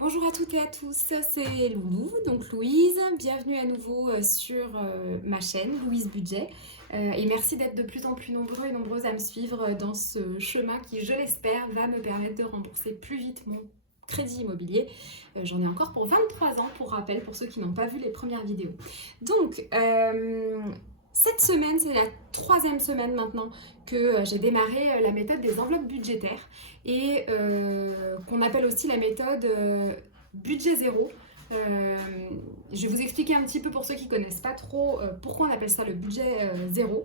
Bonjour à toutes et à tous, c'est Loulou, donc Louise. Bienvenue à nouveau sur ma chaîne, Louise Budget. Et merci d'être de plus en plus nombreux et nombreuses à me suivre dans ce chemin qui, je l'espère, va me permettre de rembourser plus vite mon crédit immobilier. J'en ai encore pour 23 ans, pour rappel, pour ceux qui n'ont pas vu les premières vidéos. Donc, cette semaine, c'est la troisième semaine maintenant que j'ai démarré la méthode des enveloppes budgétaires et qu'on appelle aussi la méthode budget zéro. Euh, je vais vous expliquer un petit peu pour ceux qui ne connaissent pas trop pourquoi on appelle ça le budget zéro.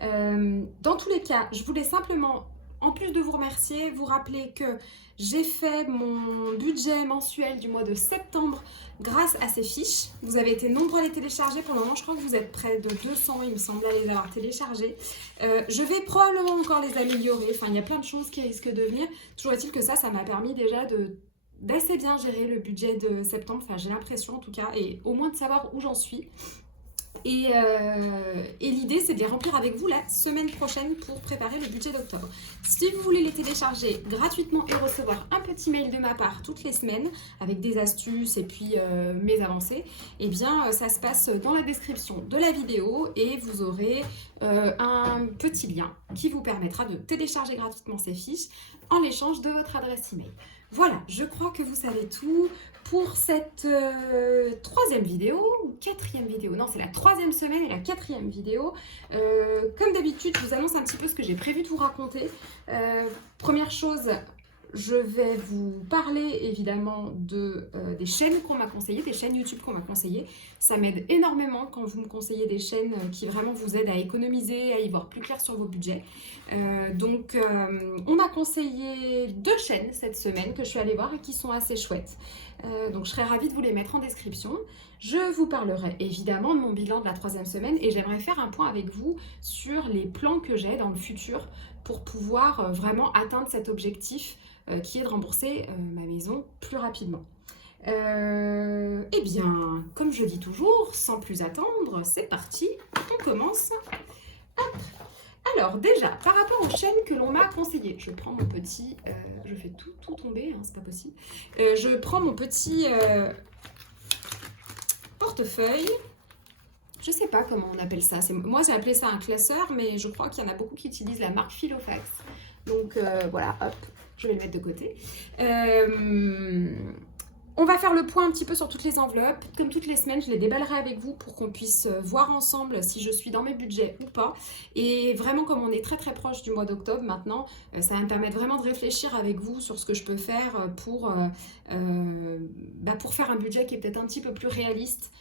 Dans tous les cas, je voulais simplement, en plus de vous remercier, vous rappeler que j'ai fait mon budget mensuel du mois de septembre grâce à ces fiches. Vous avez été nombreux à les télécharger. Pour le moment, je crois que vous êtes près de 200, il me semble, à les avoir téléchargés. Je vais probablement encore les améliorer. Enfin, il y a plein de choses qui risquent de venir. Toujours est-il que ça m'a permis déjà d'assez bien gérer le budget de septembre. Enfin, j'ai l'impression en tout cas, et au moins de savoir où j'en suis. Et l'idée, c'est de les remplir avec vous la semaine prochaine pour préparer le budget d'octobre. Si vous voulez les télécharger gratuitement et recevoir un petit mail de ma part toutes les semaines avec des astuces et puis mes avancées, eh bien, ça se passe dans la description de la vidéo et vous aurez un petit lien qui vous permettra de télécharger gratuitement ces fiches en l'échange de votre adresse email. Voilà, je crois que vous savez tout pour cette troisième vidéo, ou quatrième vidéo, non c'est la troisième semaine et la quatrième vidéo. Comme d'habitude, je vous annonce un petit peu ce que j'ai prévu de vous raconter. Première chose, je vais vous parler évidemment des chaînes qu'on m'a conseillées, des chaînes YouTube qu'on m'a conseillées. Ça m'aide énormément quand vous me conseillez des chaînes qui vraiment vous aident à économiser, à y voir plus clair sur vos budgets. Donc on m'a conseillé 2 chaînes cette semaine que je suis allée voir et qui sont assez chouettes. Donc je serais ravie de vous les mettre en description. Je vous parlerai évidemment de mon bilan de la troisième semaine et j'aimerais faire un point avec vous sur les plans que j'ai dans le futur pour pouvoir vraiment atteindre cet objectif qui est de rembourser ma maison plus rapidement. Eh bien, comme je dis toujours, sans plus attendre, c'est parti, on commence. Hop. Alors déjà, par rapport aux chaînes que l'on m'a conseillées, je prends mon petit, je fais tout tomber, hein, c'est pas possible. Je prends mon petit portefeuille. Je sais pas comment on appelle ça. Moi, j'ai appelé ça un classeur, mais je crois qu'il y en a beaucoup qui utilisent la marque Filofax. Donc voilà, hop, je vais le mettre de côté. On va faire le point un petit peu sur toutes les enveloppes. Comme toutes les semaines, je les déballerai avec vous pour qu'on puisse voir ensemble si je suis dans mes budgets ou pas. Et vraiment, comme on est très très proche du mois d'octobre maintenant, ça va me permettre vraiment de réfléchir avec vous sur ce que je peux faire pour faire un budget qui est peut-être un petit peu plus réaliste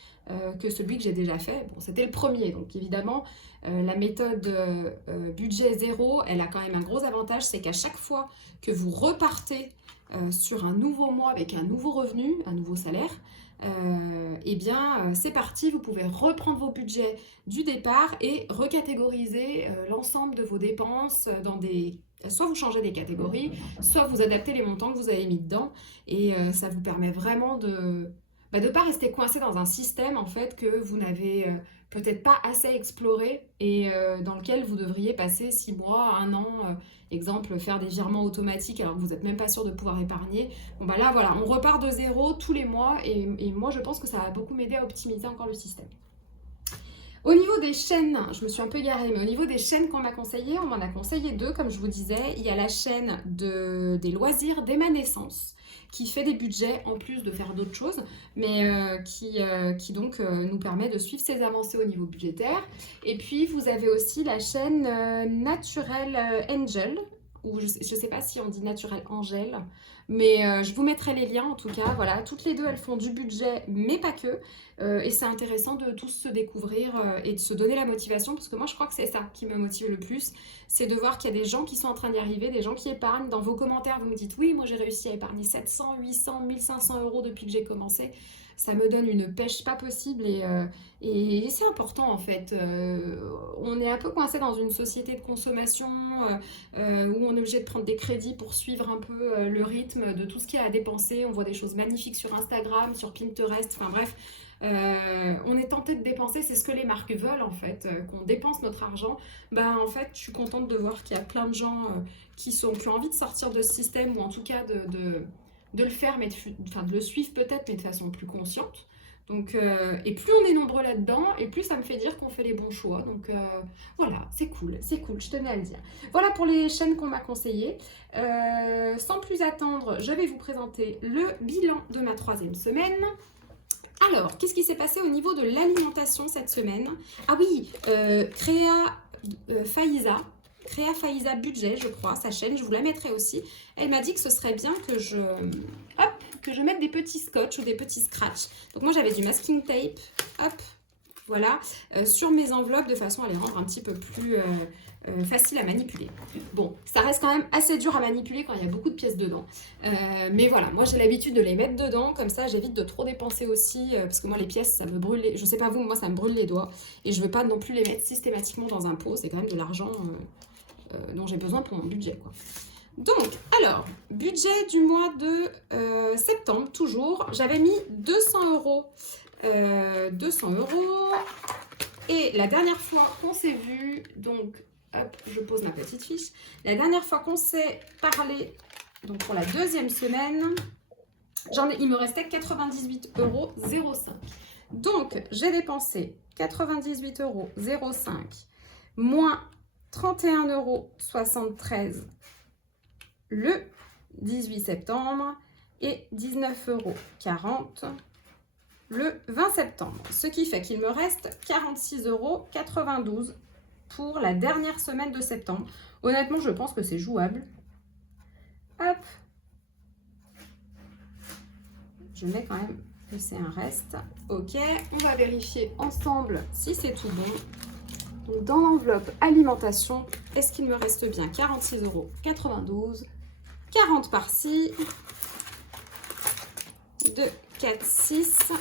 que celui que j'ai déjà fait. Bon, c'était le premier, donc évidemment, la méthode budget zéro, elle a quand même un gros avantage, c'est qu'à chaque fois que vous repartez sur un nouveau mois avec un nouveau revenu, un nouveau salaire, eh bien c'est parti, vous pouvez reprendre vos budgets du départ et recatégoriser l'ensemble de vos dépenses dans des... Soit vous changez des catégories, soit vous adaptez les montants que vous avez mis dedans et ça vous permet vraiment de ne pas rester coincé dans un système en fait que vous n'avez peut-être pas assez exploré et dans lequel vous devriez passer 6 mois, un an, exemple faire des virements automatiques alors que vous n'êtes même pas sûr de pouvoir épargner. Bon bah là voilà, on repart de zéro tous les mois et moi je pense que ça va beaucoup m'aider à optimiser encore le système. Au niveau des chaînes, je me suis un peu égarée, mais au niveau des chaînes qu'on m'a conseillées, on m'en a conseillé 2, comme je vous disais. Il y a la chaîne des loisirs dès ma naissance, qui fait des budgets en plus de faire d'autres choses, mais qui donc nous permet de suivre ses avancées au niveau budgétaire. Et puis vous avez aussi la chaîne Naturel Angel, ou je sais pas si on dit Naturel Angel, mais je vous mettrai les liens en tout cas. Voilà, toutes les deux elles font du budget, mais pas que. Et c'est intéressant de tous se découvrir et de se donner la motivation, parce que moi je crois que c'est ça qui me motive le plus, c'est de voir qu'il y a des gens qui sont en train d'y arriver, des gens qui épargnent. Dans vos commentaires vous me dites oui, moi j'ai réussi à épargner 700, 800, 1500 euros depuis que j'ai commencé. Ça me donne une pêche pas possible et c'est important en fait. On est un peu coincé dans une société de consommation où on est obligé de prendre des crédits pour suivre un peu le rythme de tout ce qu'il y a à dépenser. On voit des choses magnifiques sur Instagram, sur Pinterest, enfin bref. On est tenté de dépenser, c'est ce que les marques veulent en fait, qu'on dépense notre argent. Bah en fait, je suis contente de voir qu'il y a plein de gens qui ont envie de sortir de ce système ou en tout cas de le faire, mais de le suivre peut-être, mais de façon plus consciente. Donc, et plus on est nombreux là-dedans, et plus ça me fait dire qu'on fait les bons choix. Donc voilà, c'est cool, je tenais à le dire. Voilà pour les chaînes qu'on m'a conseillées. Sans plus attendre, je vais vous présenter le bilan de ma 3e semaine. Alors, qu'est-ce qui s'est passé au niveau de l'alimentation cette semaine? Ah oui, Créa Faiza Budget, je crois, sa chaîne, je vous la mettrai aussi. Elle m'a dit que ce serait bien que je mette des petits scotch ou des petits scratch. Donc moi j'avais du masking tape, hop, voilà, sur mes enveloppes de façon à les rendre un petit peu plus facile à manipuler. Bon, ça reste quand même assez dur à manipuler quand il y a beaucoup de pièces dedans. Mais voilà, moi j'ai l'habitude de les mettre dedans, comme ça j'évite de trop dépenser aussi, parce que moi les pièces ça me brûle, je sais pas vous, moi ça me brûle les doigts, et je veux pas non plus les mettre systématiquement dans un pot, c'est quand même de l'argent dont j'ai besoin pour mon budget, quoi. Donc, alors, budget du mois de septembre, toujours, j'avais mis 200 euros. 200 euros. Et la dernière fois qu'on s'est vu, donc, hop, je pose ma petite fiche. La dernière fois qu'on s'est parlé, donc pour la 2e semaine, il me restait 98,05 euros. Donc, j'ai dépensé 98,05 euros moins 31,73 euros le 18 septembre et 19,40 € le 20 septembre. Ce qui fait qu'il me reste 46,92 € pour la dernière semaine de septembre. Honnêtement, je pense que c'est jouable. Hop. Je mets quand même que c'est un reste. Ok, on va vérifier ensemble si c'est tout bon. Donc, dans l'enveloppe alimentation, est-ce qu'il me reste bien 46,92 €, 40 par-ci, 2, 4, 6.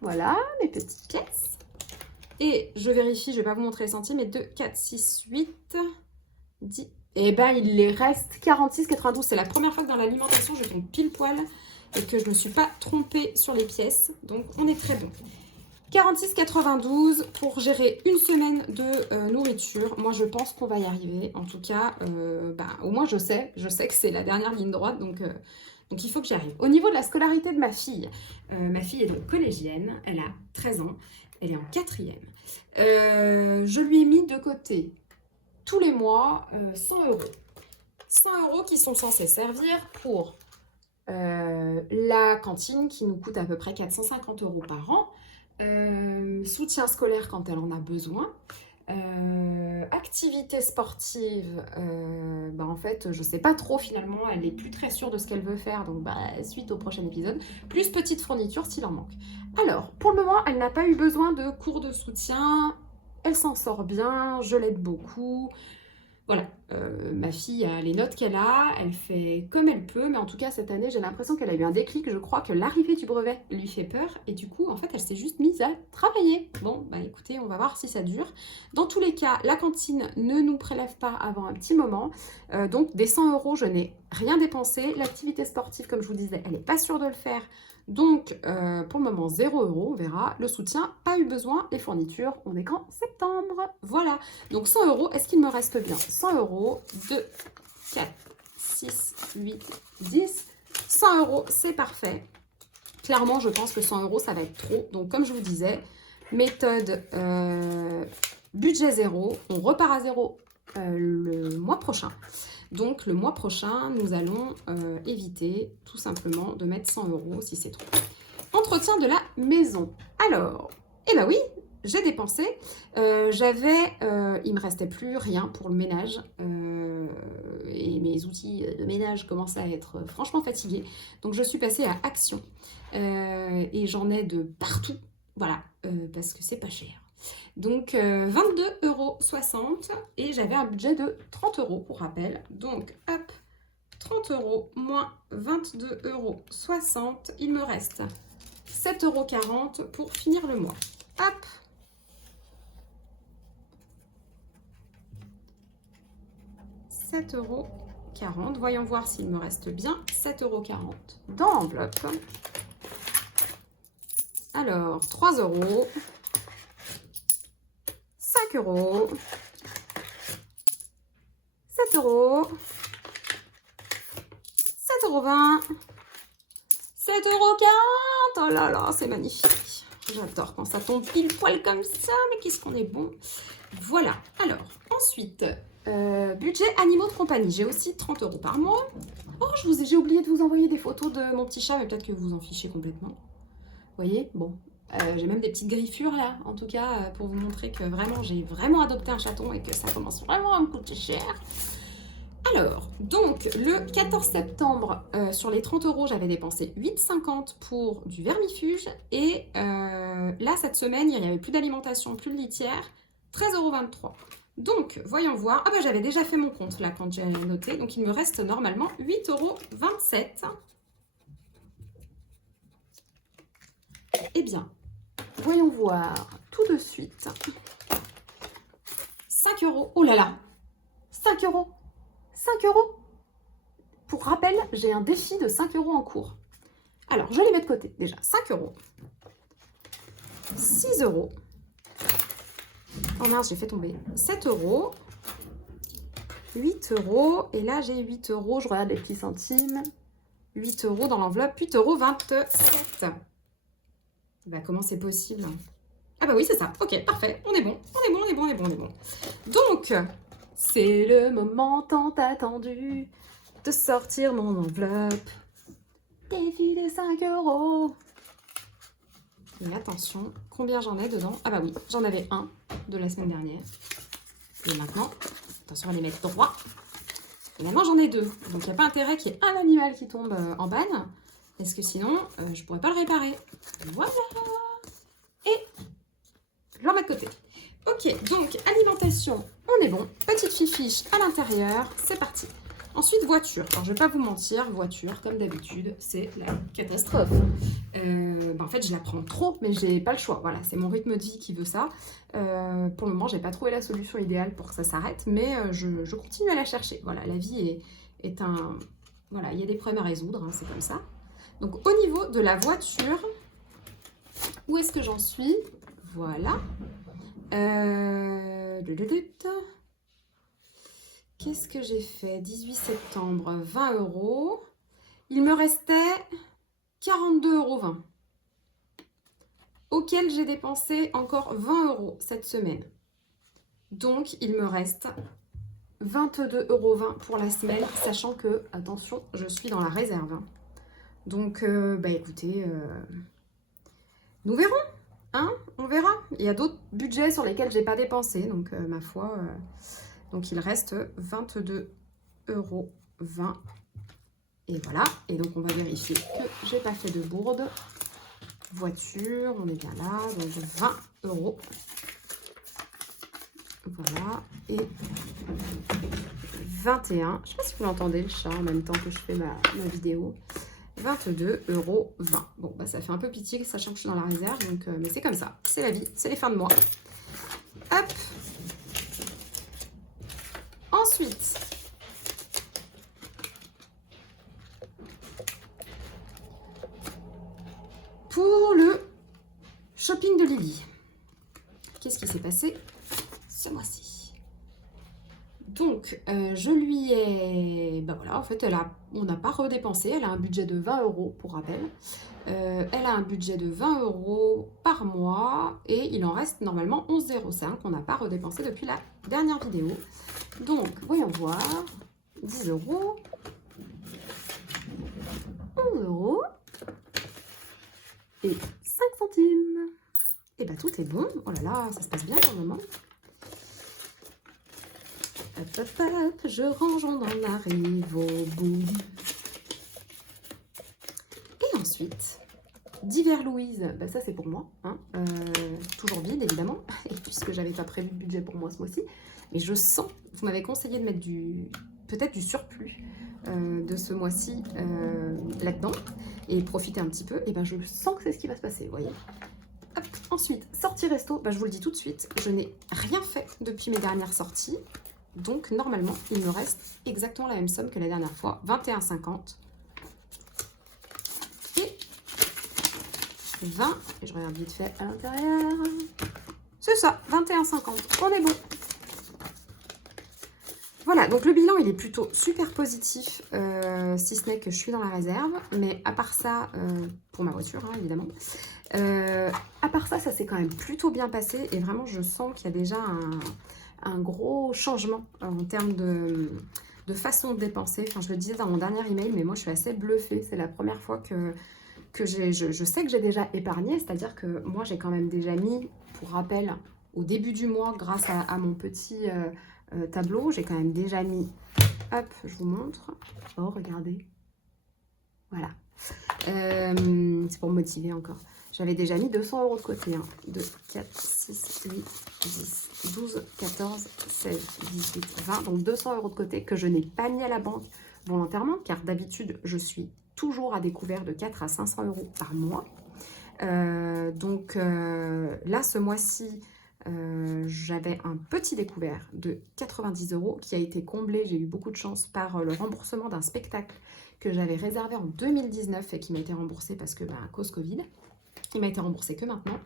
Voilà, mes petites pièces. Et je vérifie, je ne vais pas vous montrer les centimes, mais 2, 4, 6, 8, 10. Et bien, il les reste 46,92. C'est la première fois que dans l'alimentation, je tombe pile poil et que je ne me suis pas trompée sur les pièces. Donc, on est très bon. 46,92 pour gérer une semaine de nourriture. Moi, je pense qu'on va y arriver. En tout cas, au moins, je sais que c'est la dernière ligne droite. Donc, il faut que j'y arrive. Au niveau de la scolarité de ma fille est donc collégienne. Elle a 13 ans. Elle est en 4e. Je lui ai mis de côté tous les mois 100 euros. 100 euros qui sont censés servir pour la cantine qui nous coûte à peu près 450 euros par an. Soutien scolaire quand elle en a besoin, activité sportive, en fait je sais pas trop finalement, elle est plus très sûre de ce qu'elle veut faire, donc suite au prochain épisode, plus petite fourniture s'il en manque. Alors pour le moment elle n'a pas eu besoin de cours de soutien, elle s'en sort bien, je l'aide beaucoup. Voilà, ma fille a les notes qu'elle a, elle fait comme elle peut, mais en tout cas cette année j'ai l'impression qu'elle a eu un déclic, je crois que l'arrivée du brevet lui fait peur et du coup en fait elle s'est juste mise à travailler. Bon écoutez, on va voir si ça dure. Dans tous les cas, la cantine ne nous prélève pas avant un petit moment, donc des 100 euros je n'ai rien dépensé. L'activité sportive comme je vous disais, elle n'est pas sûre de le faire. Donc, pour le moment, 0 €, on verra. Le soutien, pas eu besoin. Les fournitures, on est qu'en septembre. Voilà. Donc, 100 euros, est-ce qu'il me reste bien 100 euros, 2, 4, 6, 8, 10. 100 euros, c'est parfait. Clairement, je pense que 100 euros, ça va être trop. Donc, comme je vous disais, méthode budget zéro. On repart à zéro le mois prochain. Donc, le mois prochain, nous allons éviter tout simplement de mettre 100 euros si c'est trop. Entretien de la maison. Alors, oui, j'ai dépensé. Il me restait plus rien pour le ménage. Et mes outils de ménage commencent à être franchement fatigués. Donc, je suis passée à Action. Et j'en ai de partout. Voilà, parce que c'est pas cher. Donc 22,60 € et j'avais un budget de 30 € pour rappel. Donc hop, 30 € moins 22,60 €, il me reste 7,40 € pour finir le mois. Hop, €7,40 €. Voyons voir s'il me reste bien 7,40 € dans l'enveloppe. Alors 3 €. 5 €, 7 €, 7,20 €. 7,40 €. Oh là là, c'est magnifique. J'adore quand ça tombe pile poil comme ça. Mais qu'est-ce qu'on est bon. Voilà. Alors, ensuite, budget animaux de compagnie. J'ai aussi 30 € par mois. Oh, j'ai oublié de vous envoyer des photos de mon petit chat, mais peut-être que vous en fichez complètement. Vous voyez, bon. J'ai même des petites griffures là, en tout cas, pour vous montrer que vraiment, j'ai vraiment adopté un chaton et que ça commence vraiment à me coûter cher. Alors, donc, le 14 septembre, sur les 30 €, j'avais dépensé 8,50 € pour du vermifuge. Et là, cette semaine, il n'y avait plus d'alimentation, plus de litière, 13,23 €. Donc, voyons voir. Ah bah, j'avais déjà fait mon compte là quand j'ai noté. Donc, il me reste normalement 8,27 €. Eh bien, voyons voir tout de suite. 5 €. Oh là là, 5 €. 5 €. Pour rappel, j'ai un défi de 5 € en cours. Alors, je les mets de côté. Déjà, 5 €. 6 €. Oh mince, j'ai fait tomber. 7 €. 8 €. Et là, j'ai 8 €. Je regarde les petits centimes. 8 € dans l'enveloppe. 8,27 €. Bah, comment c'est possible? Ah bah oui, c'est ça. Ok, parfait. On est bon. On est bon, on est bon, on est bon, on est bon. Donc, c'est le moment tant attendu de sortir mon enveloppe. Défi des 5 €. Et attention, combien j'en ai dedans? Ah bah oui, j'en avais un de la semaine dernière. Et maintenant, attention à les mettre droit. Et maintenant, j'en ai deux. Donc, il n'y a pas intérêt qu'il y ait un animal qui tombe en panne. Parce que sinon, je ne pourrais pas le réparer. Voilà. Et je le remets de côté. Ok, donc alimentation, on est bon. Petite fifiche à l'intérieur, c'est parti. Ensuite, voiture. Alors, je ne vais pas vous mentir, voiture, comme d'habitude, c'est la catastrophe. En fait, je la prends trop, mais j'ai pas le choix. Voilà, c'est mon rythme de vie qui veut ça. Pour le moment, j'ai pas trouvé la solution idéale pour que ça s'arrête, mais je continue à la chercher. Voilà, la vie est un... Voilà, il y a des problèmes à résoudre, hein, c'est comme ça. Donc, au niveau de la voiture, où est-ce que j'en suis? Voilà. Qu'est-ce que j'ai fait? 18 septembre, 20 €. Il me restait 42,20 €. Auquel j'ai dépensé encore 20 € cette semaine. Donc, il me reste 22,20 € pour la semaine, sachant que, attention, je suis dans la réserve. Hein. Donc, bah écoutez, nous verrons, hein, on verra. Il y a d'autres budgets sur lesquels je n'ai pas dépensé, donc ma foi, donc il reste 22,20 €. Et voilà, et donc on va vérifier que j'ai pas fait de bourde. Voiture, on est bien là, donc 20 €. Voilà, et 21, je ne sais pas si vous l'entendez le chat en même temps que je fais ma vidéo. 22,20 €. Bon, bah ça fait un peu pitié, sachant que je suis dans la réserve, donc, mais c'est comme ça, c'est la vie, c'est les fins de mois. Hop. Ensuite, pour le shopping de Lily, qu'est-ce qui s'est passé ce mois-ci? Donc, je lui ai... Ben voilà, en fait, on n'a pas redépensé. Elle a un budget de 20 € pour rappel. Elle a un budget de 20 € par mois. Et il en reste normalement 11,05 € qu'on n'a pas redépensé depuis la dernière vidéo. Donc, voyons voir. 10 €. 11 €. Et 5 centimes. Et bien, tout est bon. Oh là là, ça se passe bien pour le moment. Hop, hop, hop, je range, on en arrive au bout. Et ensuite, Divers Louise, bah ça c'est pour moi, hein. Toujours vide évidemment, puisque j'avais pas prévu de budget pour moi ce mois-ci. Mais je sens, vous m'avez conseillé de mettre peut-être du surplus de ce mois-ci là-dedans, et profiter un petit peu, et ben je sens que c'est ce qui va se passer, vous voyez. Hop. Ensuite, sortie resto, bah, je vous le dis tout de suite, je n'ai rien fait depuis mes dernières sorties. Donc, normalement, il me reste exactement la même somme que la dernière fois, 21,50 €. Et 20, et je regarde vite fait à l'intérieur. C'est ça, 21,50 €. On est bon. Voilà, donc le bilan, il est plutôt super positif, si ce n'est que je suis dans la réserve. Mais à part ça, pour ma voiture, hein, évidemment. À part ça, ça s'est quand même plutôt bien passé. Et vraiment, je sens qu'il y a déjà un gros changement en termes de façon de dépenser. Enfin, je le disais dans mon dernier email, mais moi, je suis assez bluffée. C'est la première fois que je sais que j'ai déjà épargné. C'est-à-dire que moi, j'ai quand même déjà mis, pour rappel, au début du mois, grâce à mon petit tableau, j'ai quand même déjà mis, hop, je vous montre. Oh, regardez. Voilà. C'est pour me motiver encore. J'avais déjà mis 200 € de côté. Hein. 2, 4, 6, 8, 10, 12, 14, 16, 18, 20. Donc 200 € de côté que je n'ai pas mis à la banque volontairement, car d'habitude, je suis toujours à découvert de 4 à 500 € par mois. Là, ce mois-ci, j'avais un petit découvert de 90 € qui a été comblé, j'ai eu beaucoup de chance, par le remboursement d'un spectacle que j'avais réservé en 2019 et qui m'a été remboursé parce que, à cause Covid, il m'a été remboursé que maintenant.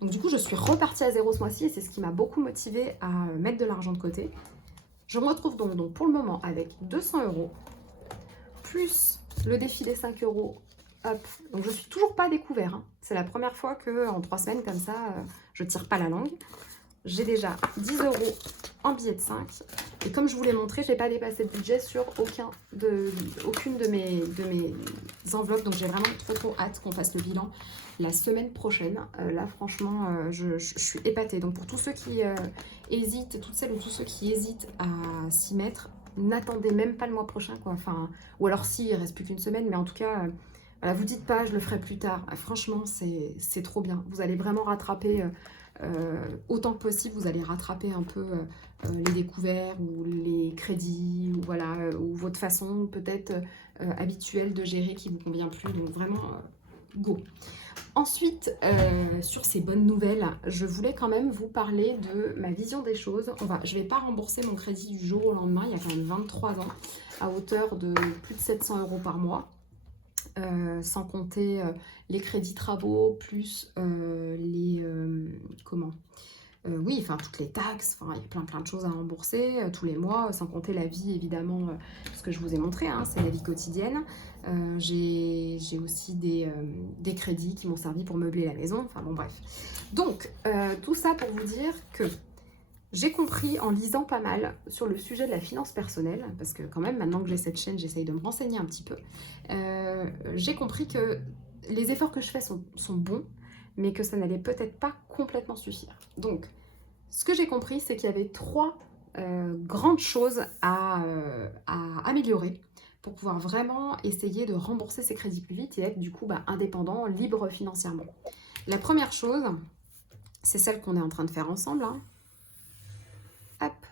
Donc du coup, je suis repartie à zéro ce mois-ci et c'est ce qui m'a beaucoup motivée à mettre de l'argent de côté. Je me retrouve donc pour le moment avec 200 € plus le défi des 5 €. Hop, donc je suis toujours pas à découvert. Hein. C'est la première fois qu'en 3 semaines comme ça, je tire pas la langue. J'ai déjà 10 € en billets de 5. Et comme je vous l'ai montré, je n'ai pas dépassé le budget sur aucune de mes enveloppes. Donc j'ai vraiment trop hâte qu'on fasse le bilan la semaine prochaine. Là, franchement, je suis épatée. Donc pour tous ceux qui hésitent, toutes celles ou tous ceux qui hésitent à s'y mettre, n'attendez même pas le mois prochain, quoi. Enfin, ou alors si, il ne reste plus qu'une semaine. Mais en tout cas, voilà, vous dites pas, je le ferai plus tard. Franchement, c'est trop bien. Vous allez vraiment rattraper... autant que possible, vous allez rattraper un peu les découverts ou les crédits, ou voilà, ou votre façon peut-être habituelle de gérer qui vous convient plus. Donc vraiment, go. Ensuite, sur ces bonnes nouvelles, je voulais quand même vous parler de ma vision des choses. Je ne vais pas rembourser mon crédit du jour au lendemain, il y a quand même 23 ans, à hauteur de plus de 700 € par mois. Sans compter les crédits travaux, plus oui, enfin toutes les taxes, enfin il y a plein de choses à rembourser tous les mois, sans compter la vie évidemment, ce que je vous ai montré, hein, c'est la vie quotidienne. J'ai aussi des crédits qui m'ont servi pour meubler la maison, enfin bon bref. Donc tout ça pour vous dire que j'ai compris en lisant pas mal sur le sujet de la finance personnelle, parce que quand même, maintenant que j'ai cette chaîne, j'essaye de me renseigner un petit peu. J'ai compris que les efforts que je fais sont bons, mais que ça n'allait peut-être pas complètement suffire. Donc, ce que j'ai compris, c'est qu'il y avait 3 grandes choses à améliorer pour pouvoir vraiment essayer de rembourser ses crédits plus vite et être du coup indépendant, libre financièrement. La première chose, c'est celle qu'on est en train de faire ensemble, hein. Hop,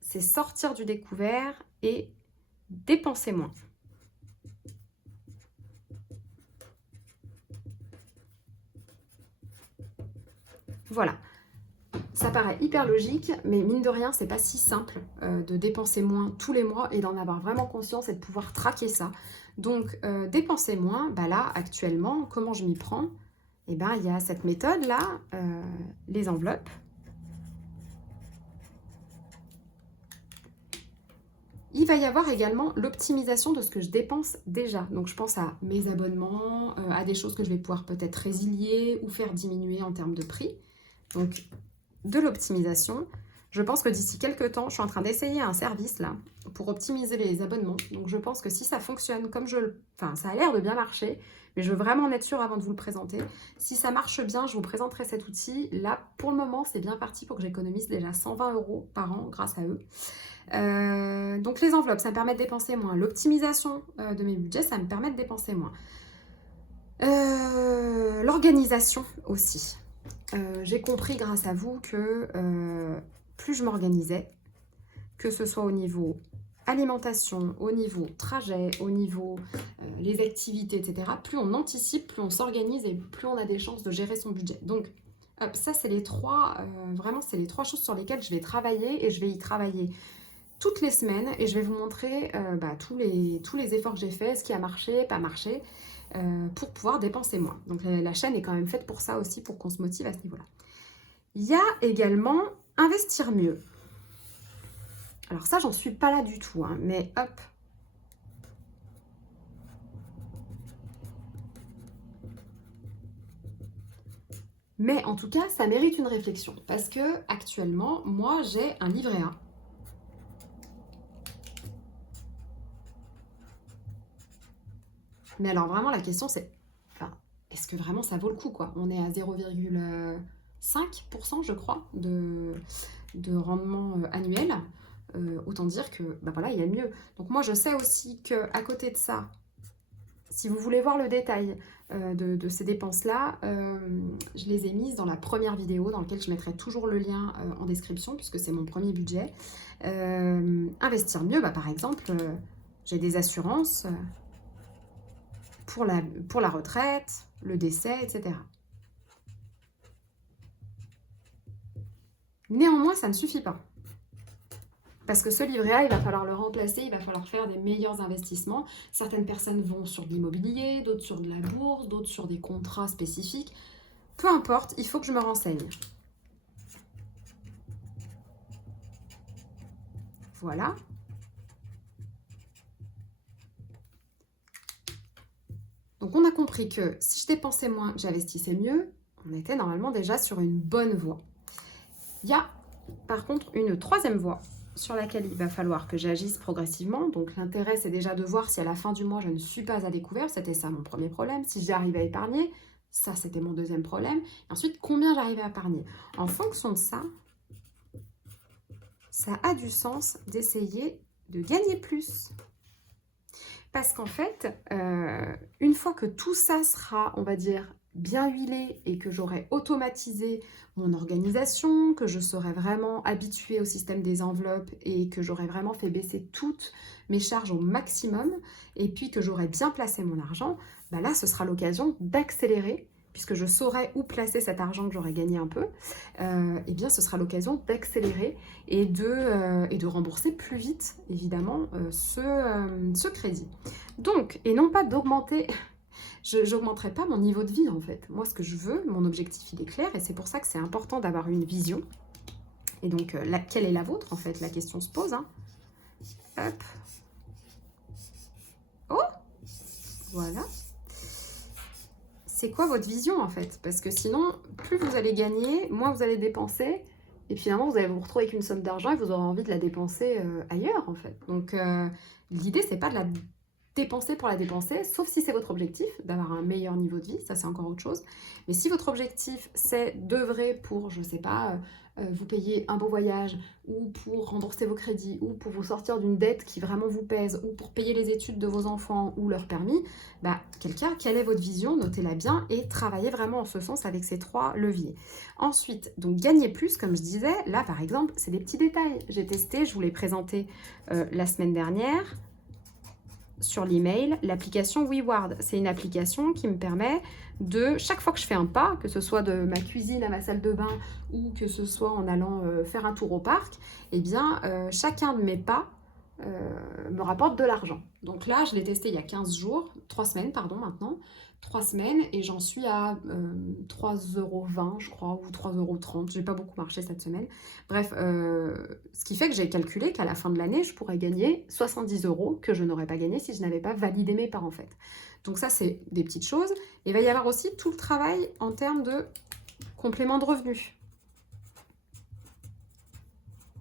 c'est sortir du découvert et dépenser moins. Voilà, ça paraît hyper logique, mais mine de rien, c'est pas si simple de dépenser moins tous les mois et d'en avoir vraiment conscience et de pouvoir traquer ça. Donc, dépenser moins, là, actuellement, comment je m'y prends? Eh bien, il y a cette méthode-là, les enveloppes. Il va y avoir également l'optimisation de ce que je dépense déjà. Donc, je pense à mes abonnements, à des choses que je vais pouvoir peut-être résilier ou faire diminuer en termes de prix. Donc, de l'optimisation. Je pense que d'ici quelques temps, je suis en train d'essayer un service là pour optimiser les abonnements. Donc, je pense que si ça fonctionne comme ça a l'air de bien marcher, mais je veux vraiment en être sûre avant de vous le présenter. Si ça marche bien, je vous présenterai cet outil. Là, pour le moment, c'est bien parti pour que j'économise déjà 120 € par an grâce à eux. Donc les enveloppes, ça me permet de dépenser moins. L'optimisation de mes budgets, ça me permet de dépenser moins. L'organisation aussi. J'ai compris grâce à vous que plus je m'organisais, que ce soit au niveau alimentation, au niveau trajet, au niveau les activités, etc., plus on anticipe, plus on s'organise et plus on a des chances de gérer son budget. Donc ça, c'est les 3, vraiment, c'est les 3 choses sur lesquelles je vais travailler et je vais y travailler toutes les semaines et je vais vous montrer tous les efforts que j'ai faits, ce qui a marché, pas marché, pour pouvoir dépenser moins. Donc la chaîne est quand même faite pour ça aussi, pour qu'on se motive à ce niveau-là. Il y a également investir mieux. Alors ça, j'en suis pas là du tout, hein, mais hop. Mais en tout cas, ça mérite une réflexion parce que actuellement, moi, j'ai un livret A. Mais alors vraiment, la question c'est, enfin, est-ce que vraiment ça vaut le coup, quoi? On est à 0,5%, je crois, de rendement annuel. Autant dire que, bah voilà, il y a mieux. Donc moi, je sais aussi qu'à côté de ça, si vous voulez voir le détail de ces dépenses-là, je les ai mises dans la première vidéo, dans laquelle je mettrai toujours le lien en description, puisque c'est mon premier budget. Investir mieux, bah, par exemple, j'ai des assurances pour la retraite, le décès, etc. Néanmoins, ça ne suffit pas. Parce que ce livret A, il va falloir le remplacer, il va falloir faire des meilleurs investissements. Certaines personnes vont sur de l'immobilier, d'autres sur de la bourse, d'autres sur des contrats spécifiques. Peu importe, il faut que je me renseigne. Voilà. Donc on a compris que si je dépensais moins, j'investissais mieux, on était normalement déjà sur une bonne voie. Il y a par contre une troisième voie sur laquelle il va falloir que j'agisse progressivement. Donc l'intérêt, c'est déjà de voir si à la fin du mois, je ne suis pas à découvert. C'était ça mon premier problème. Si j'arrive à épargner, ça, c'était mon deuxième problème. Et ensuite, combien j'arrive à épargner. En fonction de ça, ça a du sens d'essayer de gagner plus. Parce qu'en fait, une fois que tout ça sera, on va dire, bien huilé et que j'aurai automatisé mon organisation, que je serai vraiment habituée au système des enveloppes et que j'aurai vraiment fait baisser toutes mes charges au maximum et puis que j'aurai bien placé mon argent, bah là, ce sera l'occasion d'accélérer puisque je saurai où placer cet argent que j'aurai gagné un peu, eh bien ce sera l'occasion d'accélérer et de rembourser plus vite, évidemment, ce crédit. Donc, et non pas d'augmenter, je n'augmenterai pas mon niveau de vie en fait. Moi, ce que je veux, mon objectif, il est clair et c'est pour ça que c'est important d'avoir une vision. Et donc, quelle est la vôtre en fait? La question se pose. Hein. Hop. Oh, voilà. C'est quoi votre vision en fait? Parce que sinon, plus vous allez gagner, moins vous allez dépenser. Et finalement, vous allez vous retrouver avec une somme d'argent et vous aurez envie de la dépenser ailleurs en fait. Donc, l'idée, c'est pas de la dépenser pour la dépenser, sauf si c'est votre objectif, d'avoir un meilleur niveau de vie, ça c'est encore autre chose. Mais si votre objectif, c'est d'œuvrer pour, je sais pas, vous payer un beau voyage, ou pour rembourser vos crédits, ou pour vous sortir d'une dette qui vraiment vous pèse, ou pour payer les études de vos enfants, ou leur permis, bah, quelle est votre vision? Notez-la bien et travaillez vraiment en ce sens avec ces trois leviers. Ensuite, donc gagner plus, comme je disais, là par exemple, c'est des petits détails. J'ai testé, je vous l'ai présenté la semaine dernière, sur l'email, l'application WeWard. C'est une application qui me permet de, chaque fois que je fais un pas, que ce soit de ma cuisine à ma salle de bain ou que ce soit en allant faire un tour au parc, eh bien, chacun de mes pas me rapporte de l'argent. Donc là, je l'ai testé il y a 15 jours, 3 semaines, pardon, maintenant. 3 semaines et j'en suis à 3,20 €, je crois, ou 3,30 €. J'ai pas beaucoup marché cette semaine. Bref, ce qui fait que j'ai calculé qu'à la fin de l'année, je pourrais gagner 70 € que je n'aurais pas gagné si je n'avais pas validé mes parts en fait. Donc ça, c'est des petites choses. Et il va y avoir aussi tout le travail en termes de complément de revenus.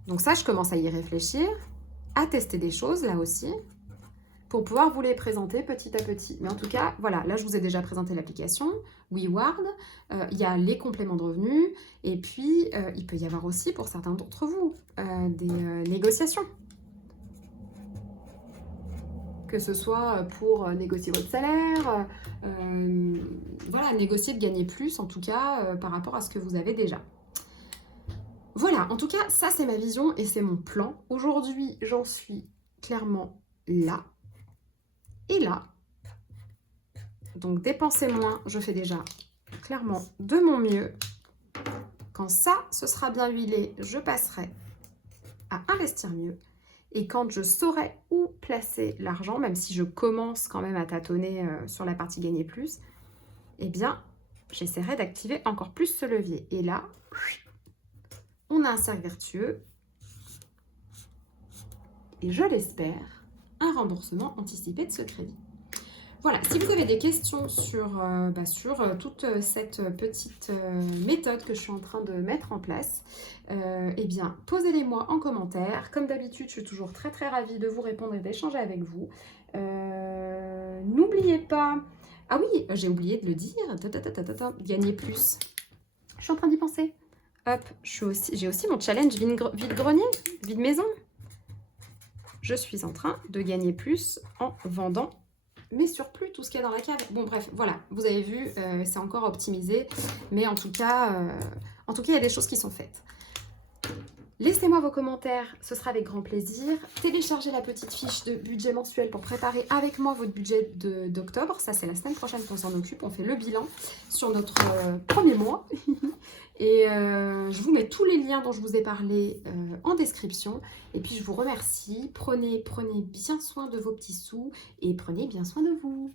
Donc ça, je commence à y réfléchir, à tester des choses là aussi, pour pouvoir vous les présenter petit à petit. Mais en tout cas, voilà, là je vous ai déjà présenté l'application WeWard, il y a les compléments de revenus, et puis il peut y avoir aussi pour certains d'entre vous des négociations. Que ce soit pour négocier votre salaire, voilà, négocier de gagner plus en tout cas par rapport à ce que vous avez déjà. Voilà, en tout cas, ça c'est ma vision et c'est mon plan. Aujourd'hui, j'en suis clairement là. Et là, donc dépenser moins, je fais déjà clairement de mon mieux. Quand ça, ce sera bien huilé, je passerai à investir mieux. Et quand je saurai où placer l'argent, même si je commence quand même à tâtonner sur la partie gagner plus, eh bien, j'essaierai d'activer encore plus ce levier. Et là, on a un cercle vertueux. et je l'espère, un remboursement anticipé de ce crédit. Voilà, si vous avez des questions sur toute cette petite méthode que je suis en train de mettre en place, eh bien, posez-les-moi en commentaire. Comme d'habitude, je suis toujours très très ravie de vous répondre et d'échanger avec vous. N'oubliez pas... Ah oui, j'ai oublié de le dire, gagner plus. Je suis en train d'y penser. Hop, j'ai aussi mon challenge vide-grenier, vide-maison. Je suis en train de gagner plus en vendant mes surplus, tout ce qu'il y a dans la cave. Bon, bref, voilà, vous avez vu, c'est encore optimisé, mais en tout cas, il y a des choses qui sont faites. Laissez-moi vos commentaires, ce sera avec grand plaisir. Téléchargez la petite fiche de budget mensuel pour préparer avec moi votre budget d'octobre. Ça, c'est la semaine prochaine qu'on s'en occupe. On fait le bilan sur notre premier mois. Et je vous mets tous les liens dont je vous ai parlé en description. Et puis, je vous remercie. Prenez bien soin de vos petits sous et prenez bien soin de vous.